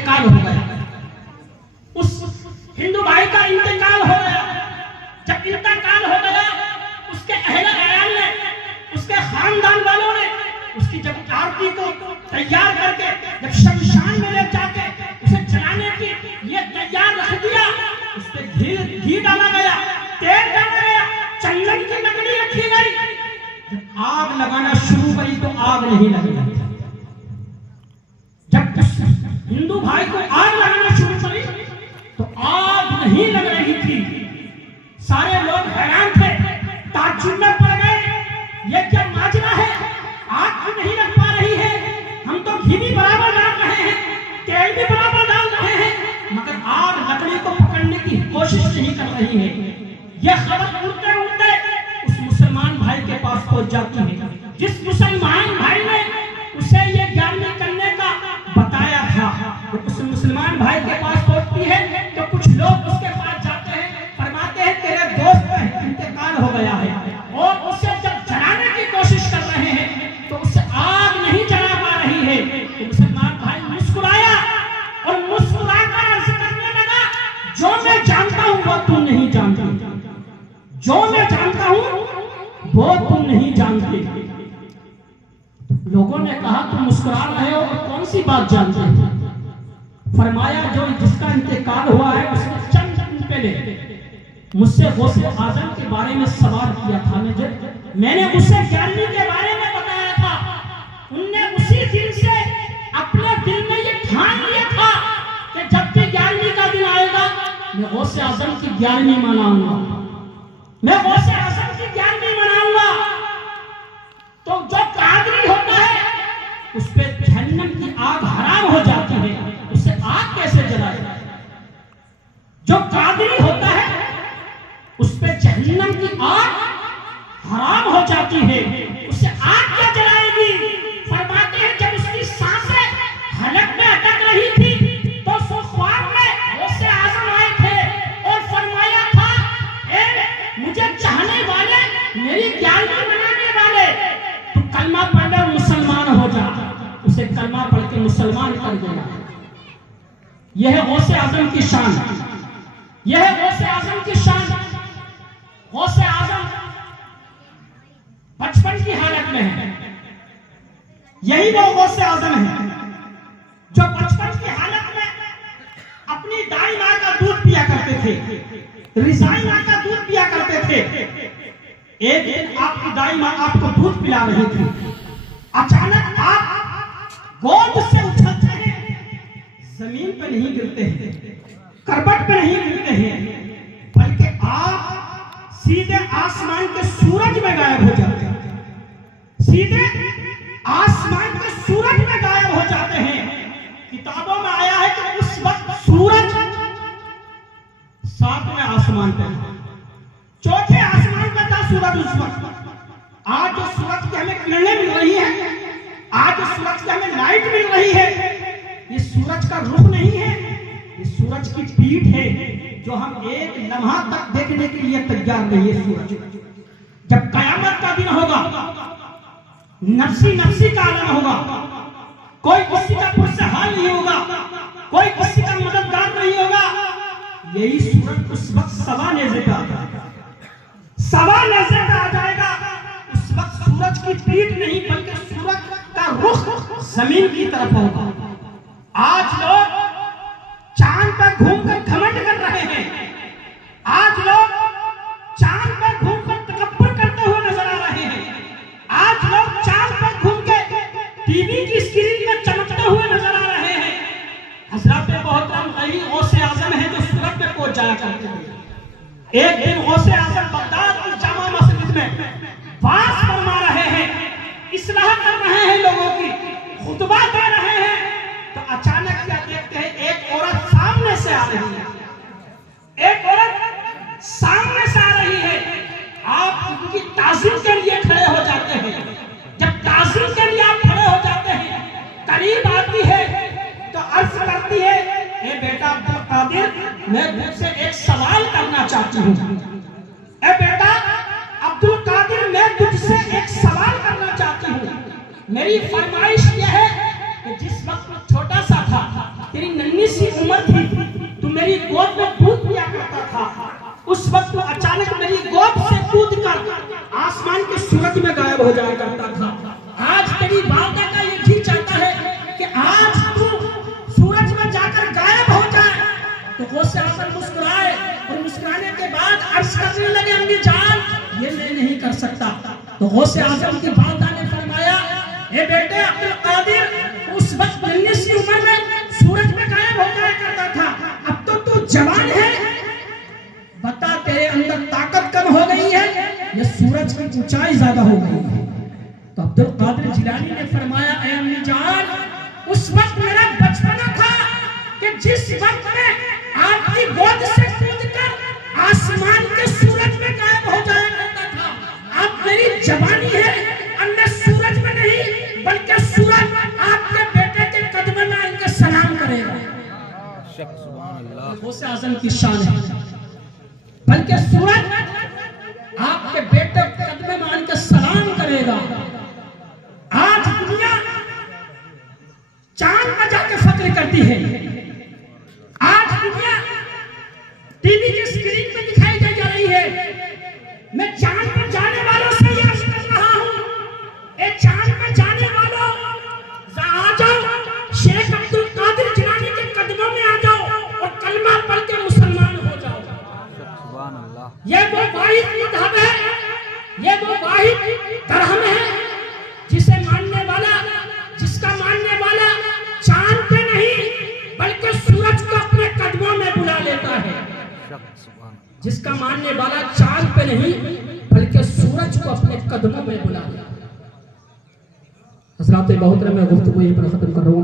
इंतकाल हो गया, उस हिंदू भाई का इंतकाल हो गया। जब इंतकाल हो गया, उसके अहले अयाल ने, उसके खानदान वालों ने उसकी जब आरती को तैयार करके जब शमशान में ले जाके उसे जलाने की ये तैयार रख दिया, उस पे घी डाला गया, तेल डाला गया, चंदन की लकड़ी रखी गई। जब आग लगाना शुरू करी तो आग नहीं लगी। जब हिंदू भाई को आग लगाना शुरू करी तो आग नहीं लग रही थी। सारे लोग हैरान थे, ताज्जुब में पड़ गए, ये क्या माजरा है, आग क्यों नहीं लग पा रही है? हम तो घी भी बराबर डाल रहे हैं, तेल भी बराबर डाल रहे हैं, मगर आग लकड़ी को पकड़ने की कोशिश नहीं कर रही है। यह खबर उड़ते उड़ते उस मुसलमान भाई के पास पहुंच जाती है। जिस मुसलमान भाई ने उसे ये ज्ञानी करने का बताया था, उस मुसलमान भाई के पास पहुंचती है तो कुछ लोग उसके पास जाते हैं, फरमाते हैं तेरे दोस्त का इंतकाल हो गया है, और उसे जब जलाने की कोशिश कर रहे हैं तो उसे आग नहीं जला पा रही है। तो मुसलमान भाई मुस्कुराया और मुस्कुराकर अर्ज करने लगा, जो मैं जानता हूं वो तुम नहीं जानते, जो मैं जानता हूं वो तुम नहीं जानते। लोगों ने कहा तुम मुस्कुरा रहे हो और कौन सी बात जानते हो? फरमाया जो जिसका इंतकाल हुआ है उसने चंद दिन पहले मुझसे गौसे आजम के बारे में सवाल किया था। मैंने उसे ज्ञानी के बारे में बताया था। उनने उसी दिन से अपने दिल में ये ठान लिया था कि जब भी ज्ञानी का दिन आएगा मैं गौसे आजम की ज्ञानी मनाऊंगा, मैं गौसे आजम की ज्ञानी मनाऊंगा। तो जो कादरी होता है उस पे जहन्नम की आग हराम हो जाती है, उससे आग कैसे जलाएगा? जो कादरी होता है उस पे जहन्नम की आग हराम हो जाती है, उससे आग क्या जलाएगी? फरमाते हैं जब उसकी सांसें हलक में अटक रही थी तो ख्वाब में गौसे आजम आए थे और फरमाया था, ए मुझे चाहने वाले, मेरी ज्ञानी बनाने वाले, तू कलमा पढ़ और मुसलमान हो जा। उसे कलमा पढ़ के मुसलमान कर देना। यह है गौसे आजम की शान, यह है गौसे आजम की शान। गौसे आजम बचपन की हालत में है, यही वो गौसे आजम है जो बचपन की हालत में अपनी दाई मां का दूध पिया करते थे, रिजाई मां का दूध पिया करते थे। एक दिन आपकी दाई मां आपको दूध पिला रही थी, अचानक आप गोद से उछलते हैं, जमीन पर नहीं गिरते हैं, करवट पे नहीं गिरते हैं, बल्कि आप सीधे आसमान के सूरज में गायब हो जाते हैं, सीधे आसमान के सूरज में गायब हो जाते हैं। किताबों में आया है कि उस वक्त सूरज 7वें आसमान पे, चौथे आसमान पे था सूरज उस वक्त। आज जो सूरज की हमें किरणें मिल रही हैं, आज जो सूरज की हमें लाइट मिल रही है, ये सूरज का रुख नहीं है, ये सूरज की पीठ है जो हम एक लम्हा तक देखने के लिए तैयार नहीं है। सूरज जब कयामत का दिन होगा, नफ्सी नफ्सी का आलम होगा, कोई किसी का पुरसहाल नहीं होगा, कोई किसी का मददगार नहीं होगा, यही सूरज उस वक्त सवा नेज़े पे आ जाएगा, सवा नेज़े पे आ जाएगा। उस वक्त सूरज की पीठ नहीं बल्कि सूरज का रुख जमीन की तरफ होगा। आज लोग चांद पर घूमकर घमंड कर रहे हैं, आज लोग चांद पर घूमकर तकब्बुर करते हुए नजर आ रहे हैं, आज लोग चांद पर घूम के टीवी की स्क्रीन में चमकते हुए नजर आ रहे हैं। हजरत मोहतरम कहीं गौसे आजम है जो सूरज पे पहुंच जाया करते हैं। एक दिन गौसे आजम बगदाद की जामा मस्जिद में वाज फरमा रहे हैं, इस्लाह कर रहे हैं, लोगों की खुतबा दे रहे हैं, तो अचानक क्या देखते हैं, एक औरत सामने से आ रही है, एक औरत सामने से आ रही है। आप उनकी ताज़ीम के लिए खड़े हो जाते हैं। जब ताज़ीम के लिए आप खड़े हो जाते हैं, करीब आती है तो अर्ज करती है, ए बेटा अब्दुल कादिर, मैं तुझसे एक सवाल करना चाहती हूँ। ए बेटा अब्दुल कादिर, मैं तुझसे एक सवाल करना चाहती हूँ। मेरी फरमाइश यह है कि जिस वक्त छोटा सा था तेरी नन्ही सी उम्र थी, तू मेरी गोद में दूध पिया करता था, उस वक्त तू अचानक मेरी गोद से कूद कर आसमान के सूरज में गायब हो जाया करता था। आज तेरी वालदा का ये जी चाहता है कि आज तू सूरज में जाकर गायब हो जाए। तो गौसे आज़म मुस्कुराए और मुस्कुराने के बाद अर्ज करने लगे, अम्मी जान ये मैं नहीं कर सकता। तो गौसे आज़म की वालदा ने फरमाया, ए बेटे अब्दुल कादिर, उस वक्त नन्ही सी उम्र में सूरज में गायब हो जाया करता था, अब तो तू जवान है, बता तेरे अंदर ताकत कम हो गई है या सूरज की ऊंचाई ज्यादा हो गई है। तो अब्दुल कादिर जिलानी ने फरमाया, ऐ अम्मी जान, उस वक्त मेरा बचपना था कि जिस वक्त में आपकी गोद से कूदकर आसमान के सूरज में गायब हो जाया करता था। अब मेरी जवानी है, अब मैं सूरज में नहीं बल्कि सूरज आपके बेटे के कदम में आकर सलाम करेगा। गौसे आज़म की शान है, बल्कि सूरज आपके बेटे के कदम में आकर सलाम करेगा। आज दुनिया चांद पर जाके फक्र करती है, आज दुनिया टीवी की स्क्रीन पे दिखाई दे जा रही है। मैं चांद पर जाने वालों से ये अर्ज कर रहा हूं, ए चांद पर जाने वालों आ जाओ, शेख अब्दुल कादिर जिलानी के कदमों में आ जाओ और कलमा पढ़ के मुसलमान हो जाओ। सुभान अल्लाह। ये वो वाहिद मज़हब है, ये वो वाहिद धर्म है जिसे मानने वाला, जिसका मानने वाला चांद पे नहीं बल्कि सूरज को अपने कदमों में बुला लेता है, जिसका मानने वाला चांद पे नहीं बल्कि सूरज को अपने कदमों में बुला लेता है। हज़रात मोहतरम, मैं गुफ्तगू यहीं पर खत्म कर रहा हूँ।